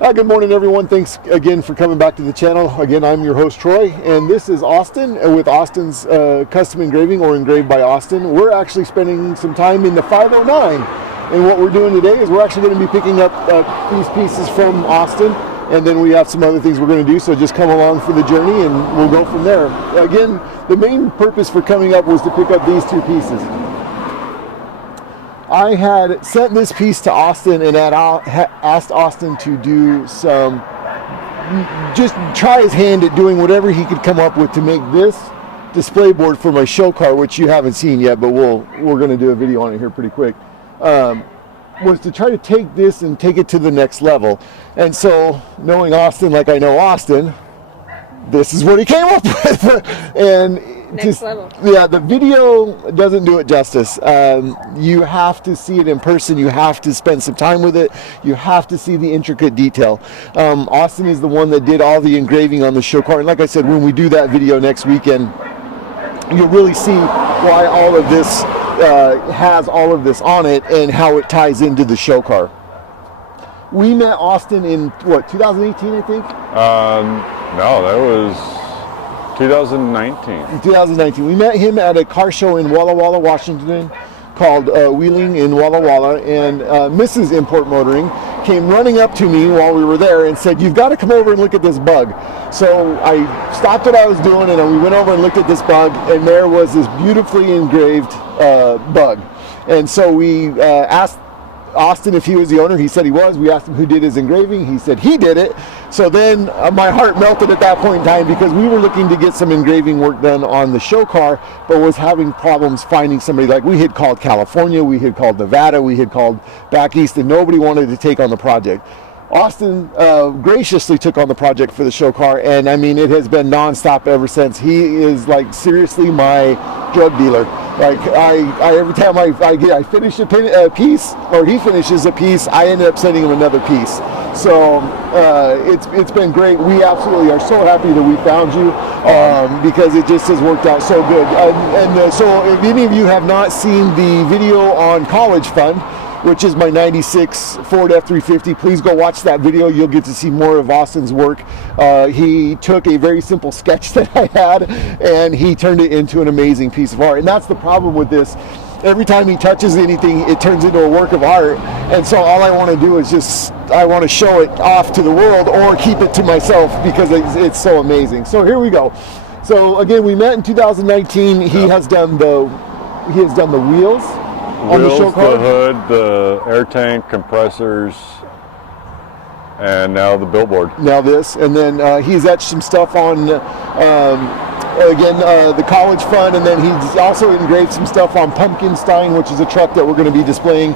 Good morning, everyone. Thanks again for coming back to the channel. Again, I'm your host, Troy, and this is Austin with Austins Custom Engraving, or Engraved by Austin. We're actually spending some time in the 509, and what we're doing today is we're actually going to be picking up these pieces from Austin, and then we have some other things we're going to do, so just come along for the journey, and we'll go from there. Again, the main purpose for coming up was to pick up these two pieces. I had sent this piece to Austin and had asked Austin to do some, just try his hand at doing whatever he could come up with to make this display board for my show car, which you haven't seen yet, but we're going to do a video on it here pretty quick. Was to try to take this and take it to the next level. And so, knowing Austin like I know Austin, this is what he came up with. And next level. Yeah, the video doesn't do it justice. You have to see it in person. You have to spend some time with it. You have to see the intricate detail. Austin is the one that did all the engraving on the show car. And like I said, when we do that video next weekend, you'll really see why all of this has all of this on it and how it ties into the show car. We met Austin in, what, 2018, I think? No, that was 2019. In 2019. We met him at a car show in Walla Walla, Washington, called Wheeling in Walla Walla, and Mrs. Import Motoring came running up to me while we were there and said, "You've got to come over and look at this bug." So I stopped what I was doing and we went over and looked at this bug, and there was this beautifully engraved bug. And so we asked Austin if he was the owner. He said he was. We asked him who did his engraving. He said he did it. So then my heart melted at that point in time, because we were looking to get some engraving work done on the show car, but was having problems finding somebody. Like, we had called California, we had called Nevada, we had called back east, and nobody wanted to take on the project. Austin graciously took on the project for the show car, and I mean, it has been nonstop ever since. He is like seriously my drug dealer. Like, I every time I finish a piece, or he finishes a piece, I end up sending him another piece. So it's been great. We absolutely are so happy that we found you, because it just has worked out so good. So if any of you have not seen the video on College Fund, which is my 96 Ford F-350, please go watch that video. You'll get to see more of Austin's work. He took a very simple sketch that I had, and he turned it into an amazing piece of art. And that's the problem with this. Every time he touches anything, it turns into a work of art. And so all I want to do is I want to show it off to the world, or keep it to myself, because it's so amazing. So here we go. So again, we met in 2019. He has done the wheels. On the show car? The hood, the air tank, compressors, and now the billboard. Now this, and then he's etched some stuff on, the College Fund, and then he's also engraved some stuff on Pumpkinstein, which is a truck that we're going to be displaying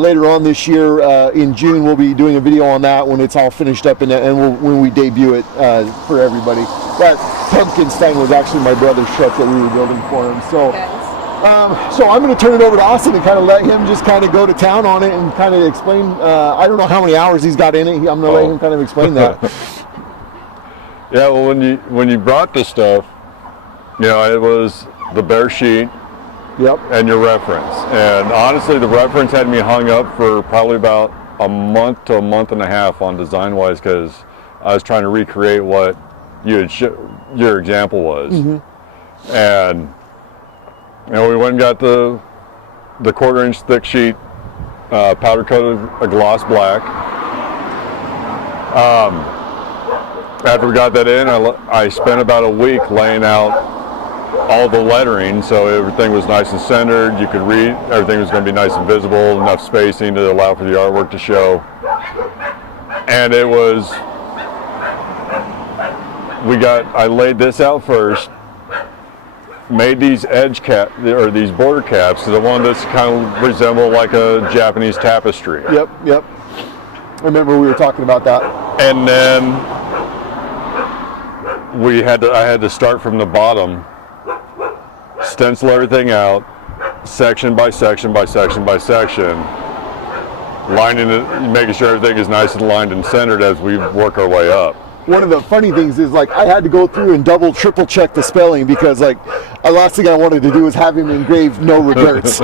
later on this year. In June, we'll be doing a video on that when it's all finished up, when we debut it for everybody. That Pumpkinstein was actually my brother's truck that we were building for him. So. Okay. So I'm going to turn it over to Austin and kind of let him just kind of go to town on it and kind of explain. I don't know how many hours he's got in it. I'm going to let him kind of explain that. Yeah, well, when you brought this stuff, it was the bare sheet. Yep. And your reference. And honestly, the reference had me hung up for probably about a month to a month and a half on design-wise, because I was trying to recreate what your example was. Mm-hmm. And we went and got the 1/4 inch thick sheet, powder coated a gloss black. After we got that in, I spent about a week laying out all the lettering, so everything was nice and centered. You could read, everything was going to be nice and visible, enough spacing to allow for the artwork to show. And it was, I laid this out first, made these edge cap, or these border caps, so the one that's kind of resemble like a Japanese tapestry. Yep. I remember we were talking about that. And then I had to start from the bottom, stencil everything out, section by section by section by section, lining it, making sure everything is nice and lined and centered as we work our way up. One of the funny things is, like, I had to go through and double, triple check the spelling, because, like, the last thing I wanted to do was have him engrave no regrets.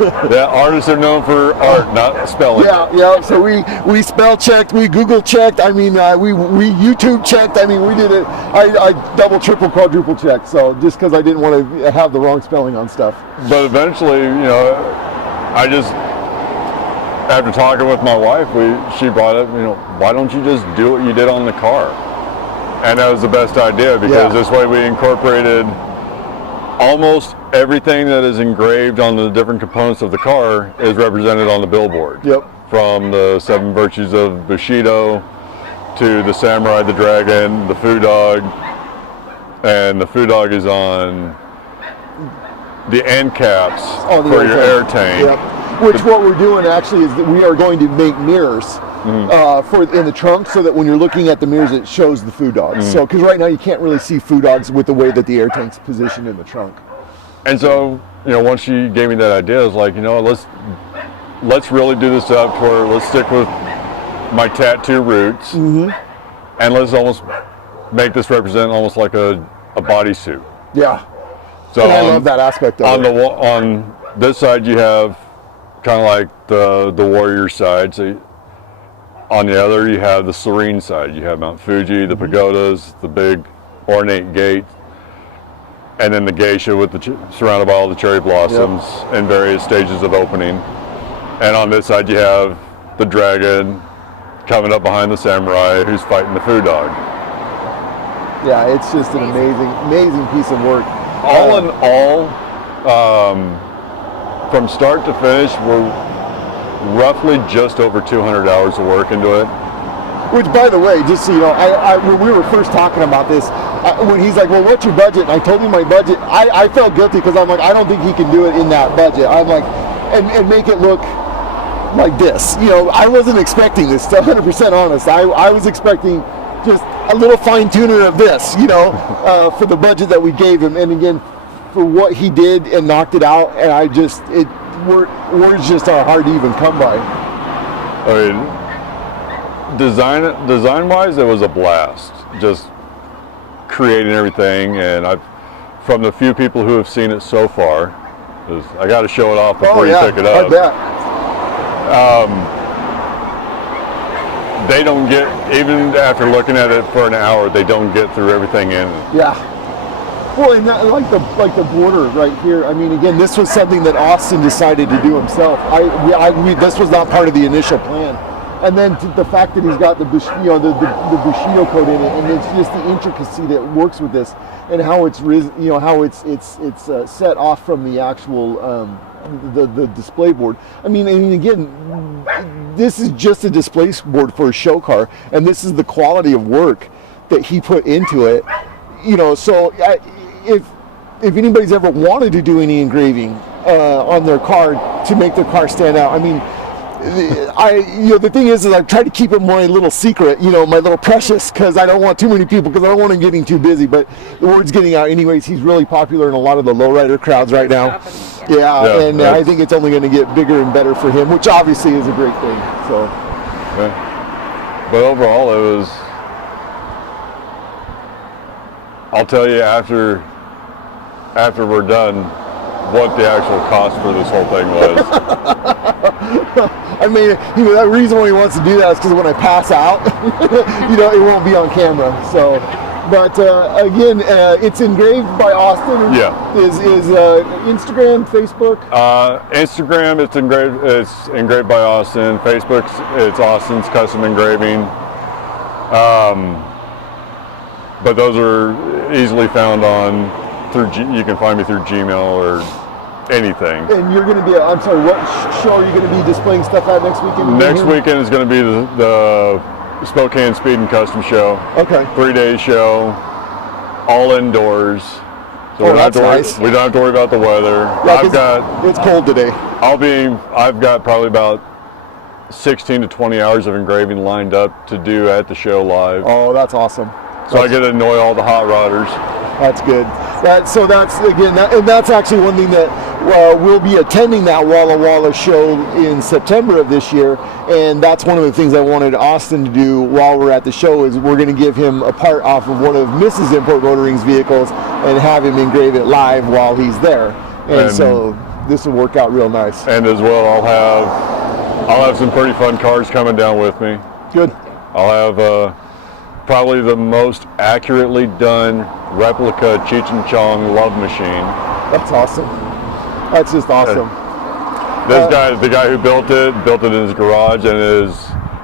Yeah, artists are known for art, not spelling. Yeah. So we spell checked, we Google checked. I mean, we YouTube checked. I mean, we did it. I double, triple, quadruple checked. So just because I didn't want to have the wrong spelling on stuff. But eventually, I just, after talking with my wife, she brought up, why don't you just do what you did on the car? And that was the best idea, because this way we incorporated almost everything that is engraved on the different components of the car is represented on the billboard. Yep. From the 7 virtues of Bushido to the samurai, the dragon, the foo dog, and the foo dog is on the end caps for your air tank. Yep. Which what we're doing actually is that we are going to make mirrors in the trunk, so that when you're looking at the mirrors, it shows the foo dogs. So, because right now you can't really see foo dogs with the way that the air tank's positioned in the trunk. And so, once she gave me that idea, I was like, let's really do this up for, let's stick with my tattoo roots, and let's almost make this represent almost like a bodysuit. Yeah. So and I love that aspect of it. On this side, you have kind of like the warrior side. So on the other, you have the serene side. You have Mount Fuji, the pagodas, the big ornate gate, and then the geisha with surrounded by all the cherry blossoms in various stages of opening. And on this side, you have the dragon coming up behind the samurai who's fighting the foo dog. Yeah, it's just an amazing piece of work. All in all, from start to finish, we're roughly just over 200 hours of work into it. Which, by the way, just so you know, when we were first talking about this, when he's like, well, what's your budget? And I told him my budget. I felt guilty because I'm like, I don't think he can do it in that budget. I'm like, and make it look like this. I wasn't expecting this, to 100% honest. I was expecting just a little fine tuner of this, for the budget that we gave him. And again, for what he did and knocked it out, and words just are hard to even come by. I mean, design-wise, it was a blast. Just creating everything, and from the few people who have seen it so far, I got to show it off before you pick it up. I bet. They don't get, even after looking at it for an hour, they don't get through everything in it. Yeah. Well, and that, like the border right here. I mean, again, this was something that Austin decided to do himself. This was not part of the initial plan. And then the fact that he's got the Bushido code in it, and it's just the intricacy that works with this, and how it's set off from the actual the display board. I mean, again, this is just a display board for a show car, and this is the quality of work that he put into it. So if anybody's ever wanted to do any engraving on their car to make their car stand out, I mean, the thing is I've tried to keep it my little secret, my little precious, because I don't want too many people, because I don't want him getting too busy. But the word's getting out anyways. He's really popular in a lot of the lowrider crowds right now. And I think it's only going to get bigger and better for him, which obviously is a great thing. So, but overall, it was. I'll tell you after we're done what the actual cost for this whole thing was. I mean, the reason why he wants to do that is because when I pass out, it won't be on camera. So, but again, it's engraved by Austin. Yeah. Is Instagram, Facebook? Instagram, it's engraved by Austin. Facebook, it's Austins Custom Engraving. But those are easily found you can find me through Gmail or anything. And you're going to be, I'm sorry, what show are you going to be displaying stuff at next weekend? Next weekend is going to be the Spokane Speed and Custom Show. Okay. 3-day show, all indoors. So that's nice. We don't have to worry about the weather. Yeah, it's cold today. I've got probably about 16 to 20 hours of engraving lined up to do at the show live. Oh, that's awesome. So I get to annoy all the hot rodders. That's good. That's actually one thing that we'll be attending that Walla Walla show in September of this year, and that's one of the things I wanted Austin to do while we're at the show is we're going to give him a part off of one of Mrs. Import Motoring's vehicles and have him engrave it live while he's there. And so this will work out real nice. And as well, I'll have some pretty fun cars coming down with me. Good. I'll have probably the most accurately done replica Cheech and Chong love machine. That's awesome. That's just awesome. This guy, the guy who built it in his garage, and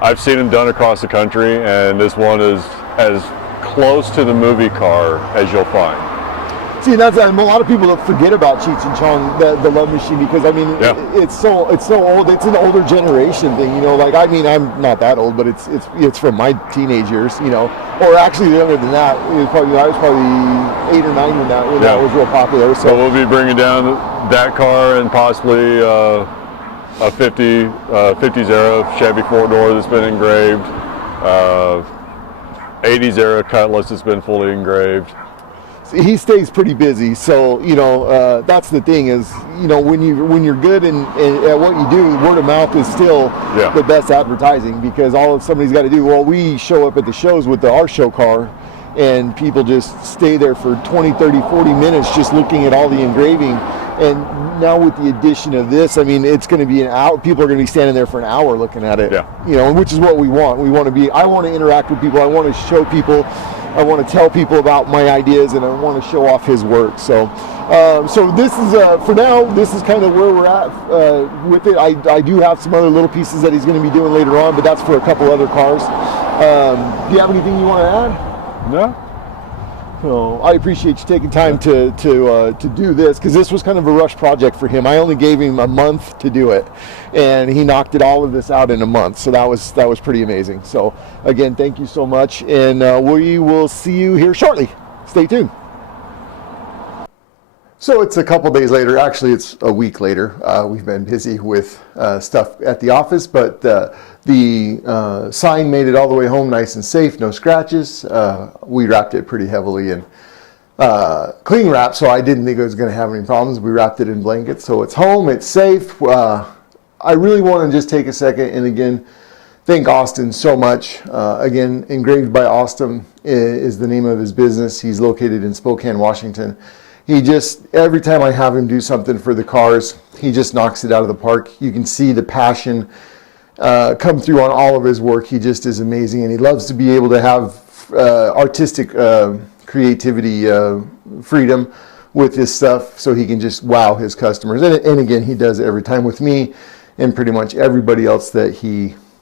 I've seen him done across the country, and this one is as close to the movie car as you'll find. See, that's a lot of people that forget about Cheech and Chong, the love machine, because I mean, it's so old. It's an older generation thing, you know. Like, I mean, I'm not that old, but it's from my teenage years, you know, or actually younger than that. I was probably 8 or 9 when that was real popular. So we'll be bringing down that car and possibly a 50s era Chevy 4-door that's been engraved, 80s era Cutlass that's been fully engraved. He stays pretty busy, so you know that's the thing is, you know, when you're good and at what you do, word of mouth is still the best advertising, because all somebody's got to do. Well, we show up at the shows with our show car, and people just stay there for 20, 30, 40 minutes just looking at all the engraving. And now with the addition of this, I mean, it's going to be an hour. People are going to be standing there for an hour looking at it. You know, which is what we want. I want to interact with people. I want to show people. I want to tell people about my ideas, and I want to show off his work. So, so this is for now. This is kind of where we're at with it. I do have some other little pieces that he's going to be doing later on, but that's for a couple other cars. Do you have anything you want to add? No. So I appreciate you taking time to do this, because this was kind of a rush project for him. I only gave him a month to do it, and he knocked all of this out in a month. So that was pretty amazing. So again, thank you so much, and we will see you here shortly. Stay tuned. So it's a couple days later. Actually, it's a week later. We've been busy with stuff at the office, but the sign made it all the way home nice and safe, no scratches. We wrapped it pretty heavily in cling wrap, so I didn't think it was going to have any problems. We wrapped it in blankets, so it's home, it's safe. I really want to just take a second and again thank Austin so much. Again, Engraved by Austin is the name of his business. He's located in Spokane, Washington. He just, every time I have him do something for the cars, he just knocks it out of the park. You can see the passion come through on all of his work. He just is amazing, and he loves to be able to have artistic creativity freedom with his stuff, so he can just wow his customers. And again, he does it every time with me and pretty much everybody else that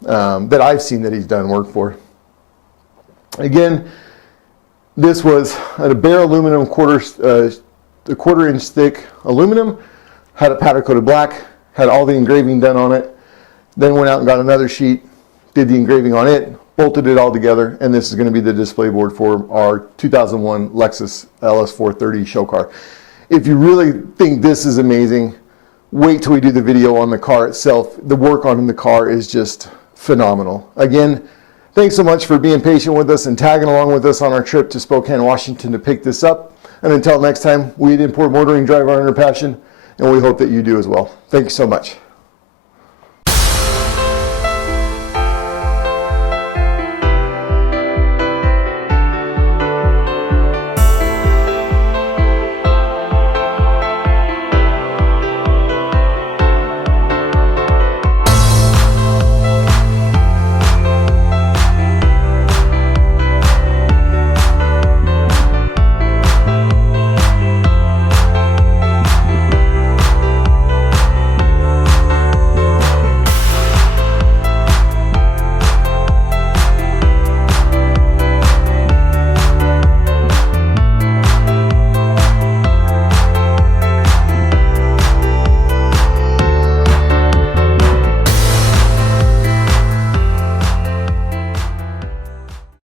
that I've seen that he's done work for. Again, this was a bare aluminum quarter-inch thick aluminum, had a powder coated black, had all the engraving done on it. Then went out and got another sheet, did the engraving on it, bolted it all together, and this is going to be the display board for our 2001 Lexus LS430 show car. If you really think this is amazing, wait till we do the video on the car itself. The work on the car is just phenomenal. Again, thanks so much for being patient with us and tagging along with us on our trip to Spokane, Washington to pick this up. And until next time, we at Import Motoring drive our inner passion, and we hope that you do as well. Thank you so much.